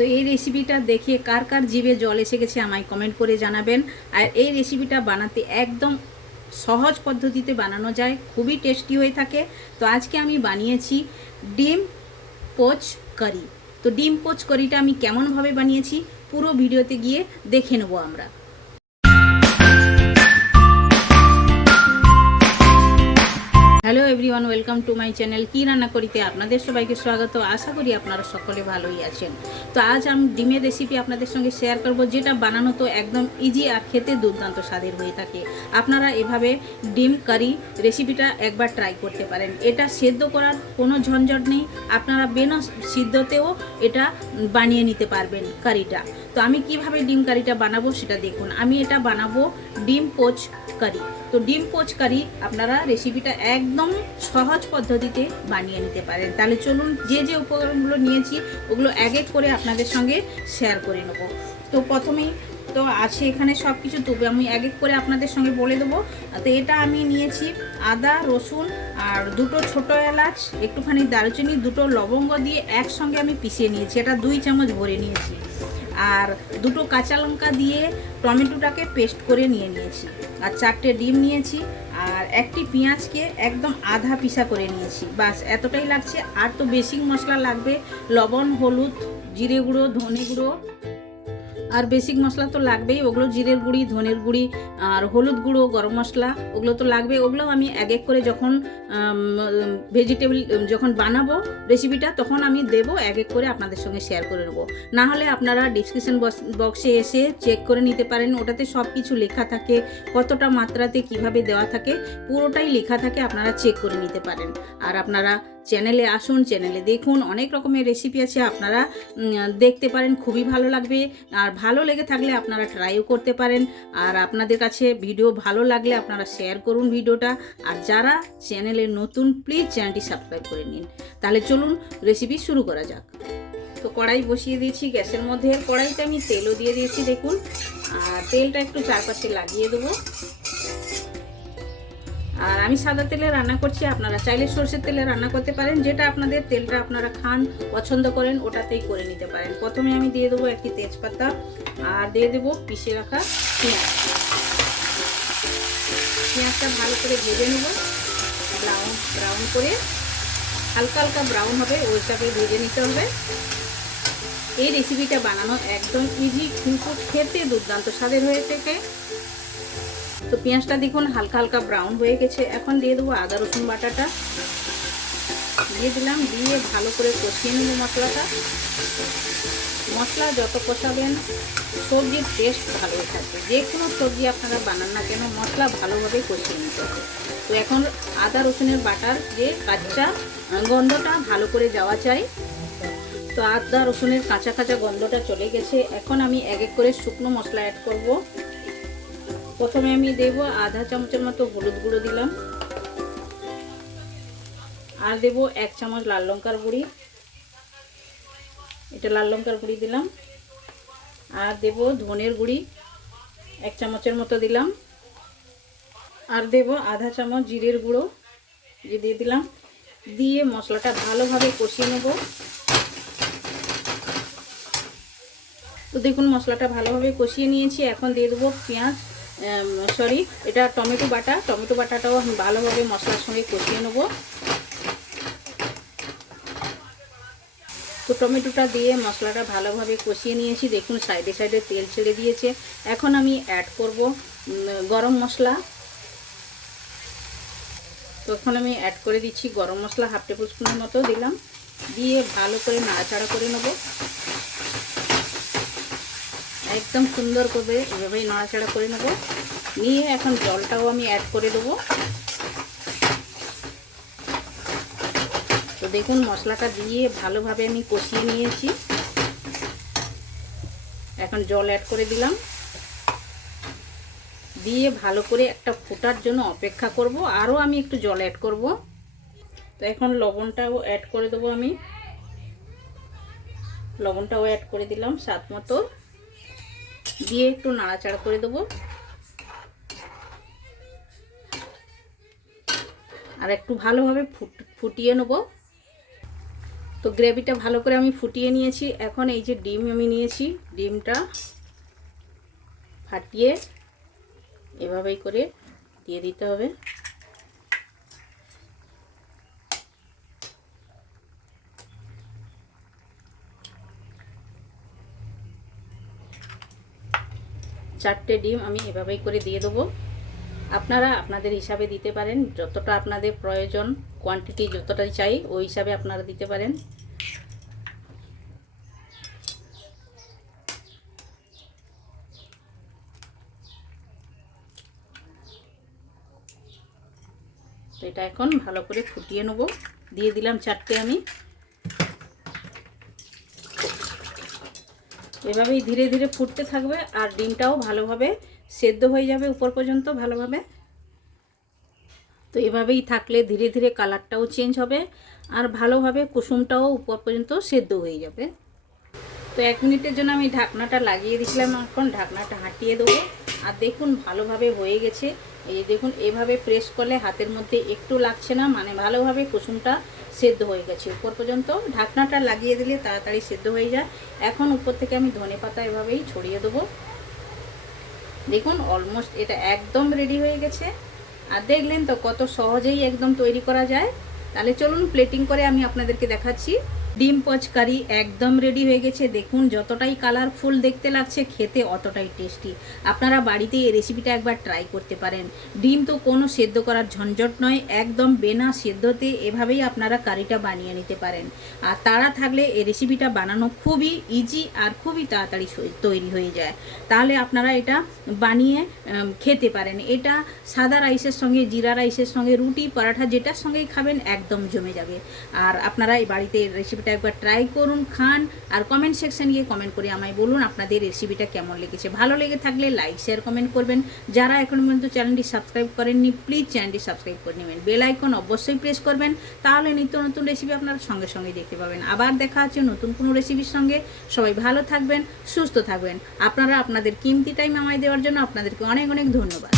তো এই রেসিপিটা দেখে কার কার জিভে জল এসে গেছে আমায় কমেন্ট করে জানাবেন। আর এই রেসিপিটা বানাতে একদম সহজ পদ্ধতিতে বানানো যায়, খুবই টেস্টি হয়ে থাকে। তো আজকে আমি বানিয়েছি ডিম পোচ কারি। তো ডিম পোচ কারিটা আমি কেমনভাবে বানিয়েছি পুরো ভিডিওতে গিয়ে দেখে নেব আমরা। Hello everyone welcome to my channel কী রান্না করিতে আপনাদের সবাইকে স্বাগত। আশা করি আপনারা সকলে ভালোই আছেন। তো আজ আমি ডিমের রেসিপি আপনাদের সঙ্গে শেয়ার করব, যেটা বানানো তো একদম ইজি আর খেতে দুর্দান্ত স্বাদের হয়ে থাকে। আপনারা এভাবে ডিম কারি রেসিপিটা একবার ট্রাই করতে পারেন। এটা সেদ্ধ করার কোনো ঝঞ্ঝট নেই। আপনারা বেনা সিদ্ধতেও এটা বানিয়ে নিতে পারবেন কারিটা তো আমি কীভাবে ডিম কারিটা বানাবো সেটা দেখুন। আমি এটা বানাবো ডিম পোচ কারি তো ডিম পোচ কারি আপনারা রেসিপিটা একদম সহজ পদ্ধতিতে বানিয়ে নিতে পারেন। তাহলে চলুন যে যে উপকরণগুলো নিয়েছি, ওগুলো এক এক করে আপনাদের সঙ্গে শেয়ার করে নেব। তো প্রথমেই তো আছে এখানে সব কিছু তবে আমি এক এক করে আপনাদের সঙ্গে বলে দেবো। তো এটা আমি নিয়েছি আদা, রসুন আর দুটো ছোট এলাচ, একটুখানি দারুচিনি, দুটো লবঙ্গ দিয়ে একসঙ্গে আমি পিষিয়ে নিয়েছি। এটা দুই চামচ ভরে নিয়েছি। আর দুটো কাঁচা লঙ্কা দিয়ে টমেটোটাকে পেস্ট করে নিয়ে নিয়েছি। আর চারটে ডিম নিয়েছি। আর একটি পেঁয়াজকে একদম আধা পিসা করে নিয়েছি। বাস, এতটাই লাগছে। আর তো বেসিক মশলা লাগবে। লবণ, হলুদ, জিরে গুঁড়ো, ধনে গুঁড়ো। আর বেসিক মশলা তো লাগবেই, ওগুলো জিরের গুঁড়ি, ধনের গুঁড়ি, আর হলুদ গুঁড়ো, গরম মশলা, ওগুলো তো লাগবে। ওগুলো আমি এক এক করে যখন ভেজিটেবল যখন বানাবো রেসিপিটা তখন আমি দেব, এক এক করে আপনাদের সঙ্গে শেয়ার করে নেব। না হলে আপনারা ডিসক্রিপশন বক্সে এসে চেক করে নিতে পারেন, ওটাতে সব কিছু লেখা থাকে, কতটা মাত্রাতে কীভাবে দেওয়া থাকে, পুরোটাই লেখা থাকে, আপনারা চেক করে নিতে পারেন। আর আপনারা চ্যানেলে আসুন, চ্যানেলে দেখুন। অনেক রকমের রেসিপি আছে, আপনারা দেখতে পারেন, খুবই ভালো লাগবে। আর ভালো লেগে থাকলে আপনারা ট্রাইও করতে পারেন। আর আপনাদের কাছে ভিডিও ভালো লাগলে আপনারা শেয়ার করুন ভিডিওটা আর যারা চ্যানেলে নতুন প্লিজ চ্যানেলটি সাবস্ক্রাইব করে নিন। তাহলে চলুন রেসিপি শুরু করা যাক। তো কড়াই বসিয়ে দিয়েছি গ্যাসের মধ্যে। কড়াইতে আমি তেলও দিয়ে দিয়েছি, দেখুন। আর তেলটা একটু চারপাশে লাগিয়ে দেবো। আর আমি সাদা তেলে রান্না করছি, আপনারা চাইলে সর্ষের তেলে রান্না করতে পারেন, যেটা আপনাদের তেলটা আপনারা খান, পছন্দ করেন, ওটাতেই করে নিতে পারেন। প্রথমে আমি দিয়ে দেবো একটি তেজপাতা আর দিয়ে দেবো পিষে রাখা পেঁয়াজ। পেঁয়াজটা ভালো করে ভেজে নেব, ব্রাউন ব্রাউন করে। হালকা হালকা ব্রাউন হবে ওই হিসাবে ভেজে নিতে হবে। এই রেসিপিটা বানানো একদম ইজি কিন্তু খেতে দুর্দান্ত স্বাদের হয়ে থাকে। তো পেঁয়াজটা দেখুন, হালকা হালকা ব্রাউন হয়ে গেছে। এখন দিয়ে দেবো আদা, রসুন বাটাটা। দিয়ে দিলাম, দিয়ে ভালো করে কষিয়ে নেব মশলাটা। মশলা যত কষাবেন, সবজির টেস্ট ভালো থাকবে। যে কোনো সবজি আপনারা বানান না কেন, মশলা ভালোভাবে কষিয়ে নিতে হবে। তো এখন আদা, রসুনের বাটার যে কাঁচা গন্ধটা ভালো করে যাওয়া চাই। তো আদা, রসুনের কাঁচা কাঁচা গন্ধটা চলে গেছে। এখন আমি এক এক করে শুকনো মশলা অ্যাড করব। প্রথমে আমি দেব আধা চামচের মতো হলুদ গুঁড়ো দিলাম। আর দেব এক চামচ লাল লঙ্কার গুঁড়ি। এটা লাল লঙ্কার গুঁড়ি দিলাম। আর দেব ধনের গুঁড়ি, এক চামচের মতো দিলাম। আর দেব আধা চামচ জিরের গুঁড়ো দিয়ে দিলাম। দিয়ে মশলাটা ভালোভাবে কষিয়ে নেব। তো দেখুন মশলাটা ভালোভাবে কষিয়ে নিয়েছি। এখন দিয়ে দেবো পেঁয়াজ। সরি এটা টমেটো বাটা। টমেটো বাটাটাও আমি ভালোভাবে মশলার সঙ্গে কষিয়ে নেব। তো টমেটোটা দিয়ে মশলাটা ভালোভাবে কষিয়ে নিয়েছি। দেখুন, সাইডে সাইডে তেল ছেড়ে দিয়েছে। এখন আমি অ্যাড করব গরম মশলা। তখন আমি অ্যাড করে দিচ্ছি গরম মশলা হাফ টেবিল স্পুনের মতো দিলাম। দিয়ে ভালো করে নাড়াচাড়া করে নেব। একদম সুন্দর করে এভাবেই নাড়াচাড়া করে নেব। নিয়ে এখন জলটাও আমি অ্যাড করে দেবো। তো দেখুন, মশলাটা দিয়ে ভালোভাবে আমি কষিয়ে নিয়েছি। এখন জল অ্যাড করে দিলাম। দিয়ে ভালো করে একটা ফোটার জন্য অপেক্ষা করব। আরও আমি একটু জল অ্যাড করব। তো এখন লবণটাও অ্যাড করে দেবো আমি। লবণটাও অ্যাড করে দিলাম স্বাদ মতো। দিয়ে একটু নাড়াচাড়া করে দেবো। আর একটু ভালোভাবে ফুটিয়ে নেব। তো গ্রেভিটা ভালো করে আমি ফুটিয়ে নিয়েছি। এখন এই যে ডিম আমি নিয়েছি, ডিমটা ফাটিয়ে এভাবেই করে দিয়ে দিতে হবে। চারটে ডিম আমি এভাবেই করে দিয়ে দেবো। আপনারা আপনাদের হিসাবে দিতে পারেন, যতটা আপনাদের প্রয়োজন কোয়ান্টিটি যতটা চাই, ওই হিসাবে আপনারা দিতে পারেন। তো এটা এখন ভালো করে ফুটিয়ে নেব। দিয়ে দিলাম চারটে আমি। এভাবেই ধীরে ধীরে ফুটতে থাকবে আর ডিমটাও ভালোভাবে সেদ্ধ হয়ে যাবে উপর পর্যন্ত ভালোভাবে। তো এভাবেই থাকলে ধীরে ধীরে কালারটাও চেঞ্জ হবে আর ভালোভাবে কুসুমটাও উপর পর্যন্ত সেদ্ধ হয়ে যাবে। তো এক মিনিটের জন্য আমি ঢাকনাটা লাগিয়ে দিয়েছিলাম, এখন ঢাকনাটা হাঁটিয়ে দেবো। আর দেখুন, ভালোভাবে হয়ে গেছে। এই দেখুন, এভাবে প্রেস করলে হাতের মধ্যে একটু লাগছে না মানে ভালোভাবে কুসুমটা সেদ্ধ হয়ে গেছে। উপর পর্যন্ত ঢাকনাটা লাগিয়ে দিলে তাড়াতাড়ি সেদ্ধ হয়ে যায়। এখন উপর থেকে আমি ধনে পাতা এভাবেই ছড়িয়ে দেবো। দেখুন অলমোস্ট এটা একদম রেডি হয়ে গেছে। আর দেখলেন তো কত সহজেই একদম তৈরি করা যায়। তাহলে চলুন প্লেটিং করে আমি আপনাদেরকে দেখাচ্ছি। ডিম পচকারি একদম রেডি হয়ে গেছে। দেখুন যতটাই কালারফুল দেখতে লাগছে, খেতে অতটাই টেস্টি আপনারা বাড়িতে এই রেসিপিটা একবার ট্রাই করতে পারেন। ডিম তো কোনো সেদ্ধ করার ঝঞ্ঝট নয়, একদম বেনা সেদ্ধতে এভাবেই আপনারা কারিটা বানিয়ে নিতে পারেন। আর তারা থাকলে এই রেসিপিটা বানানো খুবই ইজি আর খুবই তাড়াতাড়ি তৈরি হয়ে যায়। তাহলে আপনারা এটা বানিয়ে খেতে পারেন। এটা সাদা রাইসের সঙ্গে, জিরা রাইসের সঙ্গে, রুটি, পরাঠা যেটার সঙ্গেই খাবেন, একদম জমে যাবে। আর আপনারা এই বাড়িতে এই রেসিপিটা একবার ট্রাই করুন, খান আর কমেন্ট সেকশন গিয়ে কমেন্ট করে আমায় বলুন আপনাদের রেসিপিটা কেমন লেগেছে। ভালো লেগে থাকলে লাইক শেয়ার কমেন্ট করবেন। যারা এখন পর্যন্ত চ্যানেলটি সাবস্ক্রাইব করেননি প্লিজ চ্যানেলটি সাবস্ক্রাইব করে নেবেন। বেল আইকন অবশ্যই প্রেস করবেন, তাহলে নিত্য নতুন রেসিপি আপনারা সঙ্গে সঙ্গে দেখতে পাবেন। আবার দেখা হচ্ছে নতুন কোনো রেসিপির সঙ্গে। সবাই ভালো থাকবেন, সুস্থ থাকবেন। আপনারা আপনাদের কিমতি টাইম আমায় দেওয়ার জন্য আপনাদেরকে অনেক অনেক ধন্যবাদ।